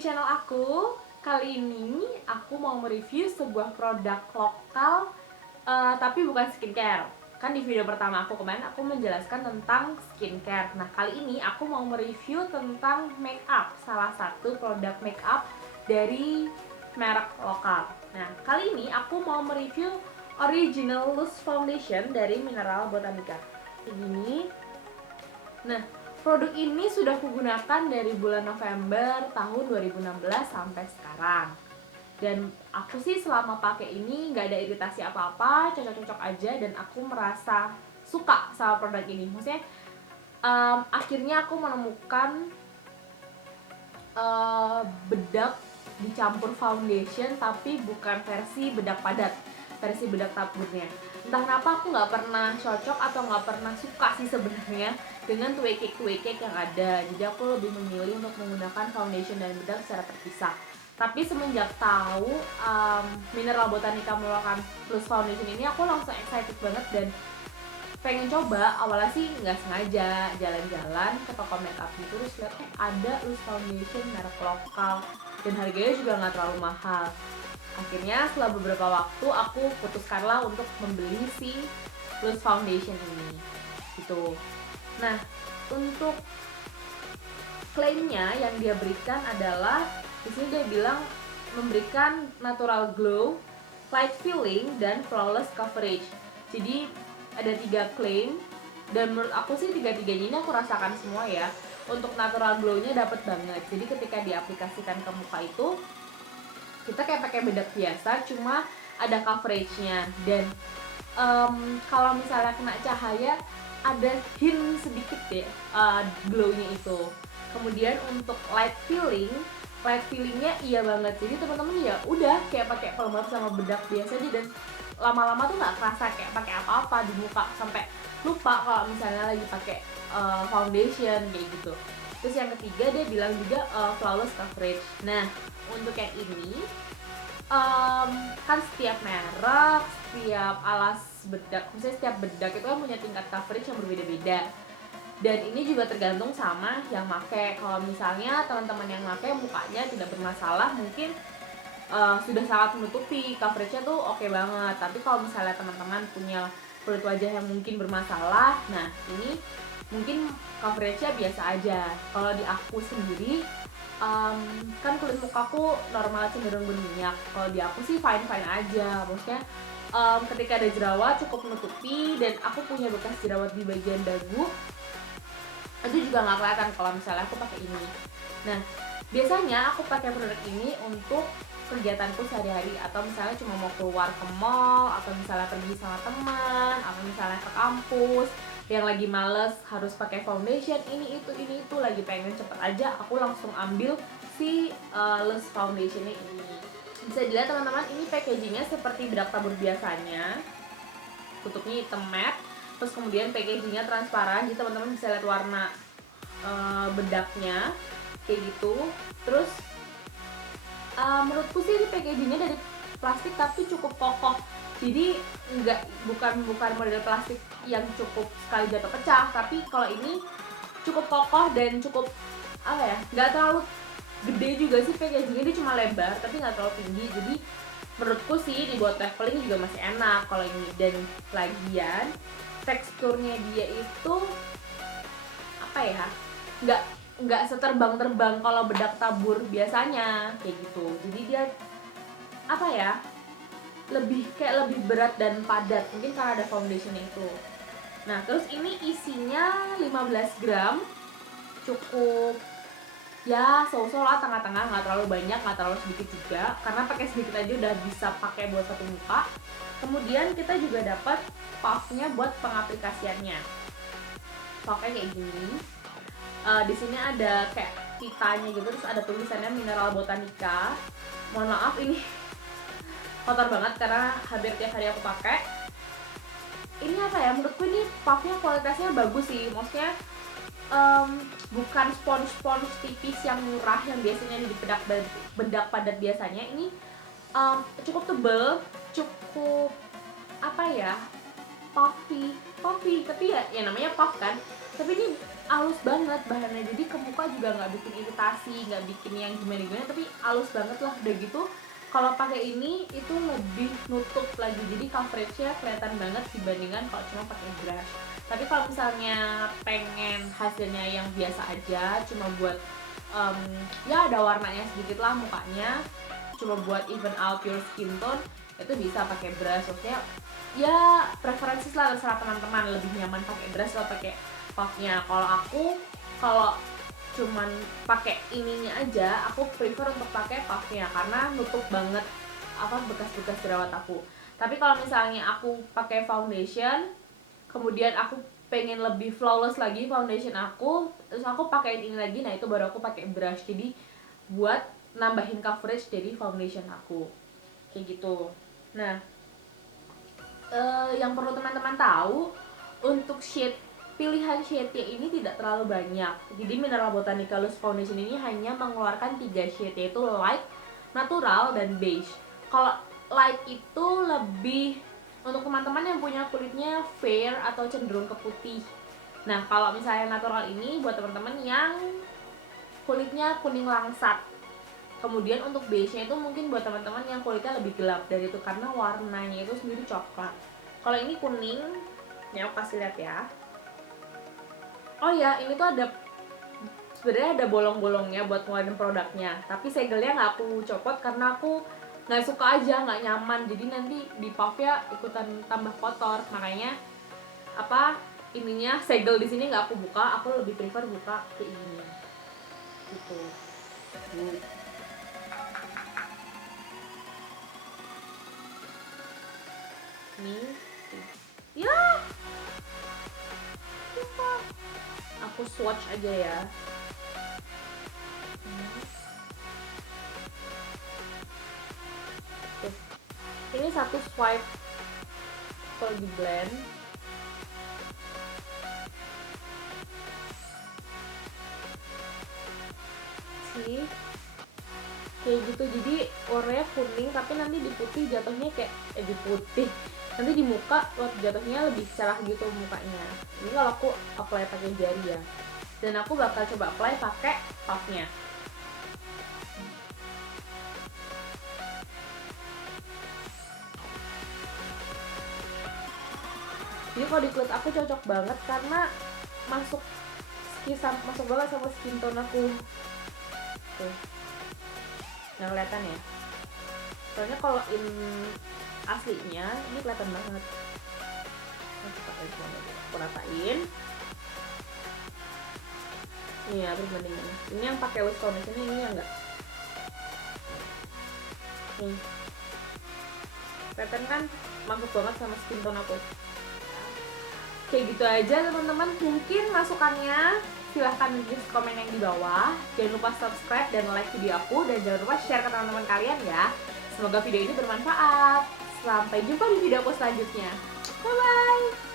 channel aku. Kali ini aku mau mereview sebuah produk lokal, tapi bukan skincare. Kan di video pertama aku kemarin aku menjelaskan tentang skincare. Nah, kali ini aku mau mereview tentang makeup, salah satu produk makeup dari merek lokal. Nah, kali ini aku mau mereview Original Loose Foundation dari Mineral Botanica. Ini. Nah, produk ini sudah kugunakan dari bulan November tahun 2016 sampai sekarang. Dan aku sih selama pakai ini nggak ada iritasi apa-apa, cocok-cocok aja, dan aku merasa suka sama produk ini. Maksudnya akhirnya aku menemukan bedak dicampur foundation, tapi bukan versi bedak padat, versi bedak taburnya. Entah kenapa aku nggak pernah cocok atau nggak pernah suka sih sebenarnya dengan two cake yang ada. Jadi aku lebih memilih untuk menggunakan foundation dan bedak secara terpisah. Tapi semenjak tahu Mineral Botanica mengeluarkan Loose Foundation ini, aku langsung excited banget dan pengen coba. Awalnya sih nggak sengaja jalan-jalan ke toko makeup gitu, terus lihat ada Loose Foundation merek lokal dan harganya juga nggak terlalu mahal. Akhirnya setelah beberapa waktu aku putuskanlah untuk membeli si Loose Foundation ini gitu. Nah, untuk klaimnya yang dia berikan adalah, di sini dia bilang memberikan natural glow, light filling, dan flawless coverage. Jadi ada 3 klaim, dan menurut aku sih 3-tiganya ini aku rasakan semua ya. Untuk natural glow-nya dapet banget. Jadi ketika diaplikasikan ke muka itu, kita kayak pakai bedak biasa, cuma ada coveragenya. Dan kalau misalnya kena cahaya, ada hint sedikit ya glow-nya itu. Kemudian untuk light fillingnya iya banget. Jadi teman-teman ya udah kayak pakai pelembab sama bedak biasa aja, dan lama-lama tuh nggak kerasa kayak pakai apa-apa di muka, sampai lupa kalau misalnya lagi pakai foundation kayak gitu. Terus yang ketiga dia bilang juga flawless coverage. Nah, untuk yang ini kan setiap merek, setiap alas bedak, misalnya setiap bedak itu kan punya tingkat coverage yang berbeda-beda. Dan ini juga tergantung sama yang make. Kalau misalnya teman-teman yang make mukanya tidak bermasalah, mungkin sudah sangat menutupi, coveragenya tuh oke banget. Tapi kalau misalnya teman-teman punya kulit wajah yang mungkin bermasalah, nah ini mungkin coveragenya biasa aja. Kalau di aku sendiri, kan kulit mukaku normal cenderung berminyak. Kalau di aku sih fine-fine aja. Maksudnya ketika ada jerawat cukup menutupi, dan aku punya bekas jerawat di bagian dagu, itu juga nggak kelihatan kalau misalnya aku pakai ini. Nah, biasanya aku pakai produk ini untuk kegiatanku sehari-hari, atau misalnya cuma mau keluar ke mall, atau misalnya pergi sama teman, atau misalnya ke kampus yang lagi males harus pakai foundation ini itu lagi pengen cepet aja, aku langsung ambil si Loose Foundation ini. Bisa dilihat teman-teman, ini packagingnya seperti bedak tabur biasanya, tutupnya hitam matte, terus kemudian packagingnya transparan, jadi teman-teman bisa lihat warna bedaknya kayak gitu. Terus menurutku sih ini packagingnya dari plastik tapi cukup kokoh, jadi bukan model plastik yang cukup sekali jatuh pecah, tapi kalau ini cukup kokoh dan cukup nggak terlalu gede juga sih packagingnya, dia cuma lebar tapi nggak terlalu tinggi. Jadi menurutku sih dibuat traveling juga masih enak kalau ini. Dan lagian teksturnya dia itu nggak seterbang-terbang kalau bedak tabur biasanya kayak gitu. Jadi dia lebih berat dan padat, mungkin karena ada foundation itu. Nah, terus ini isinya 15 gram, cukup ya so-so lah, tengah-tengah, nggak terlalu banyak, nggak terlalu sedikit juga, karena pakai sedikit aja udah bisa pakai buat satu muka. Kemudian kita juga dapat puffnya buat pengaplikasiannya. Pakai kayak gini. Di sini ada kayak titanya gitu, terus ada tulisannya Mineral Botanica. Mohon maaf ini kotor banget karena hampir tiap hari aku pakai. Ini menurutku ini puffnya kualitasnya bagus sih. Maksudnya bukan spons tipis yang murah yang biasanya di bedak padat biasanya. Ini cukup tebal, cukup puffy, tapi ya namanya puff kan, tapi ini halus banget bahannya, jadi ke muka juga nggak bikin iritasi, nggak bikin yang gimana-gimana, tapi halus banget lah. Udah gitu kalau pakai ini itu lebih nutup lagi, jadi coveragenya kelihatan banget dibandingkan kalau cuma pakai brush. Tapi kalau misalnya pengen hasilnya yang biasa aja, cuma buat ya ada warnanya sedikit lah mukanya, cuma buat even out your skin tone, itu bisa pakai brush. Maksudnya ya preferensi lah, terserah teman-teman lebih nyaman pakai brush atau pakai puffnya. Kalau aku kalau cuman pakai ininya aja, aku prefer untuk pakai puffnya karena nutup banget apa bekas-bekas jerawat aku. Tapi kalau misalnya aku pakai foundation, kemudian aku pengen lebih flawless lagi foundation aku, terus aku pakai ini lagi, nah itu baru aku pakai brush. Jadi buat nambahin coverage dari foundation aku kayak gitu. Nah, yang perlu teman-teman tahu, untuk shade, pilihan shade-nya ini tidak terlalu banyak. Jadi Mineral Botanica Loose Foundation ini hanya mengeluarkan 3 shade, yaitu light, natural, dan beige. Kalau light itu lebih untuk teman-teman yang punya kulitnya fair atau cenderung ke putih. Nah, kalau misalnya natural ini buat teman-teman yang kulitnya kuning langsat. Kemudian untuk beige-nya itu mungkin buat teman-teman yang kulitnya lebih gelap dari itu, karena warnanya itu sendiri coklat. Kalau ini kuning, ini aku kasih lihat ya. Oh ya, ini tuh ada sebenarnya ada bolong-bolongnya buat ngeluarin produknya, tapi segelnya nggak aku copot karena aku nggak suka aja, nggak nyaman. Jadi nanti di puff ya ikutan tambah kotor, makanya apa ininya segel di sini nggak aku buka, aku lebih prefer buka ke ini gitu. Nih ya, aku swatch aja ya. Ini satu swipe kalau di blend. Sih kayak gitu, jadi warnanya kuning tapi nanti di putih jatuhnya kayak di putih, nanti di muka waktu jatuhnya lebih cerah gitu mukanya. Ini kalau aku apply pakai jari ya, dan aku bakal coba apply pakai puffnya. Jadi kalau di kulit aku cocok banget karena masuk banget sama skin tone aku. Tuh, nggak kelihatan ya? Soalnya kalau aslinya ini kelihatan banget. Aku ratain. Ini ya perbandingannya. Ini yang pakai loose foundation, ini yang enggak. Nih, kelihatan kan masuk banget sama skin tone aku. Kayak gitu aja teman-teman, mungkin masukannya silahkan tulis komen yang di bawah. Jangan lupa subscribe dan like video aku, dan jangan lupa share ke teman-teman kalian ya. Semoga video ini bermanfaat. Sampai jumpa di video aku selanjutnya. Bye bye.